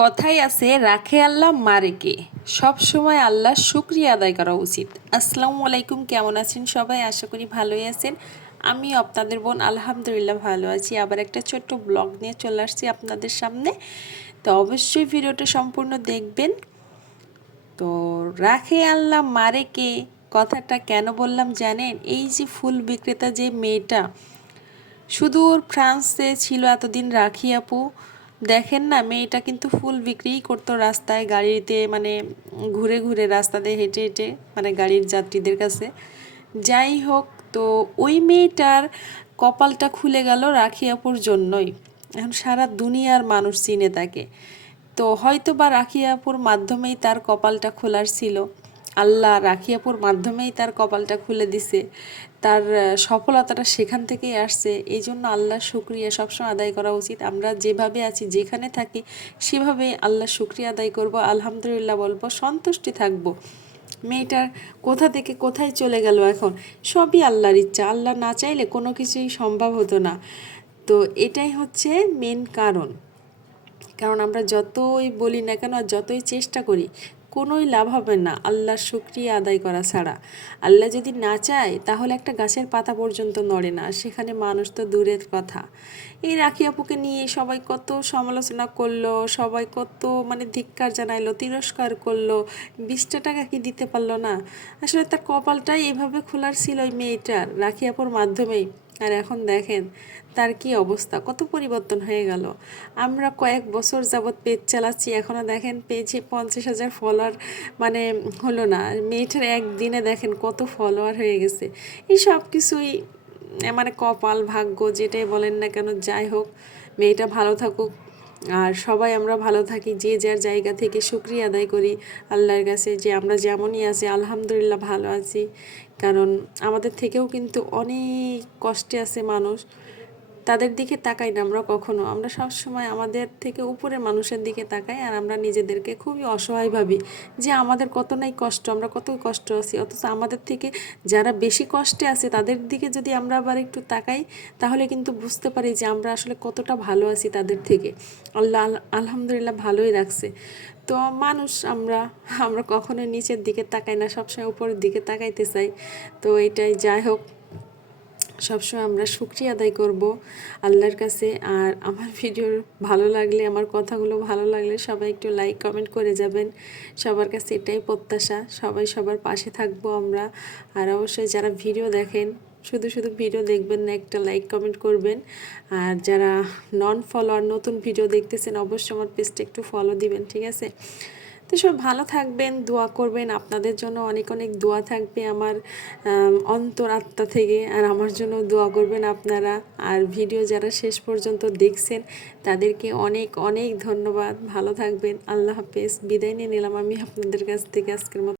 কথাই আছে রাখে আল্লাহ মারে কে। সব সময় আল্লাহর শুকরিয়া আদায় করা উচিত। আসসালামু আলাইকুম, কেমন আছেন সবাই? আশা করি ভালোই আছেন। আমি আপনাদের বোন আলহামদুলিল্লাহ ভালো আছি। আবার একটা ছোট্ট ব্লগ নিয়ে চলে আসছি আপনাদের সামনে। তো অবশ্যই ভিডিওটা সম্পূর্ণ দেখবেন। তো রাখে আল্লাহ মারে কে কথাটা কেন বললাম জানেন? এই যে ফুল বিক্রেতা যে মেয়েটা সুদূর ফ্রান্সে ছিল এতদিন, রাখি আপু, দেখেন না মেয়েটা কিন্তু ফুল বিক্রিই করতো রাস্তায়, গাড়িতে মানে ঘুরে ঘুরে রাস্তা দিয়ে হেঁটে হেঁটে, মানে গাড়ির যাত্রীদের কাছে। যাই হোক, তো ওই মেয়েটার কপালটা খুলে গেল রাখি আপুর জন্যই। এখন সারা দুনিয়ার মানুষ চিনে তাকে। তো হয়তো বা রাখি আপুর মাধ্যমেই তার কপালটা খোলার ছিল। আল্লাহ রাখি আপুর মাধ্যমেই তার কপালটা খুলে দিছে। তার সফলতাটা সেখান থেকেই আসছে। এই জন্য আল্লাহর শুকরিয়া সবসময় আদায় করা উচিত। আমরা যেভাবে আছি, যেখানে থাকি, সেভাবেই আল্লাহর শুকরিয়া আদায় করব, আলহামদুলিল্লাহ বলবো, সন্তুষ্টি থাকবো। মেয়েটার কোথা থেকে কোথায় চলে গেল, এখন সবই আল্লাহর ইচ্ছা। আল্লাহ না চাইলে কোনো কিছুই সম্ভব হতো না। তো এটাই হচ্ছে মেন কারণ। কারণ আমরা যতই বলি না কেন আর যতই চেষ্টা করি, কোনোই লাভ হবে না আল্লাহর শুকরিয়া আদায় করা ছাড়া। আল্লাহ যদি না চায় তাহলে একটা গাছের পাতা পর্যন্ত নড়ে না, সেখানে মানুষ তো দূরের কথা। এই রাখি আপুকে নিয়ে সবাই কত সমালোচনা করলো, সবাই কত মানে ধিক্কার জানাইলো, তিরস্কার করলো। 20টা টাকা কি দিতে পারলো না? আসলে তার কপালটাই এভাবে খোলার ছিল ওই মেয়েটার, রাখি আপুর মাধ্যমেই। আর এখন দেখেন তার কি অবস্থা, কত পরিবর্তন হয়ে গেল। আমরা কয়েক বছর যাবৎ পেজ চালাচ্ছি, এখনও দেখেন পেজে 50,000 ফলোয়ার মানে হলো না। মেয়েটার একদিনে দেখেন কত ফলোয়ার হয়ে গেছে। এই সব কিছুই মানে কপাল, ভাগ্য, যেটাই বলেন না কেন। যাই হোক, মেয়েটা ভালো থাকুক আর সবাই আমরা ভালো থাকি। যে যার জায়গা থেকে শুকরিয়া আদায় করি আল্লাহর কাছে যে আমরা যেমনই আছি আলহামদুলিল্লাহ ভালো আছি। কারণ আমাদের থেকেও কিন্তু অনেক কষ্টে আছে মানুষ, তাদের দিকে তাকাই না আমরা কখনো। আমরা সবসময় আমাদের থেকে উপরে মানুষের দিকে তাকাই আর আমরা নিজেদেরকে খুবই অসহায় ভাবি যে আমাদের কত নাই কষ্ট, আমরা কত কষ্ট আছি। অথচ আমাদের থেকে যারা বেশি কষ্টে আছে তাদের দিকে যদি আমরা আবার একটু তাকাই, তাহলে কিন্তু বুঝতে পারি যে আমরা আসলে কতটা ভালো আছি তাদের থেকে। আল্লাহ আলহামদুলিল্লাহ ভালোই রাখছে। তো মানুষ আমরা আমরা কখনোই নিচের দিকে তাকাই না, সবসময় উপরের দিকে তাকাইতে চাই। তো এটাই। যাই হোক, সবসময় আমরা শুকরিয়া আদায় করব আল্লাহর কাছে। আর আমার ভিডিও ভালো লাগলে, আমার কথাগুলো ভালো লাগলে সবাই একটু লাইক কমেন্ট করে যাবেন। সবার কাছে এটাই প্রত্যাশা, সবাই সবার পাশে থাকবো আমরা। আর অবশ্যই যারা ভিডিও দেখেন, শুধু শুধু ভিডিও দেখবেন না, একটা লাইক কমেন্ট করবেন। আর যারা নন ফলোয়ার, নতুন ভিডিও দেখতেছেন, অবশ্যই আমার পেজটা একটু ফলো দিবেন, ঠিক আছে? তো সব ভালো থাকবেন, দোয়া করবেন। আপনাদের জন্য অনেক অনেক দোয়া থাকবে আমার অন্তর আত্মা থেকে। আর আমার জন্য দোয়া করবেন আপনারা। আর ভিডিও যারা শেষ পর্যন্ত দেখছেন তাদেরকে অনেক অনেক ধন্যবাদ। ভালো থাকবেন। আল্লাহ হাফেজ। বিদায় নিয়ে নিলাম আমি আপনাদের কাছ থেকে আজকের মতো।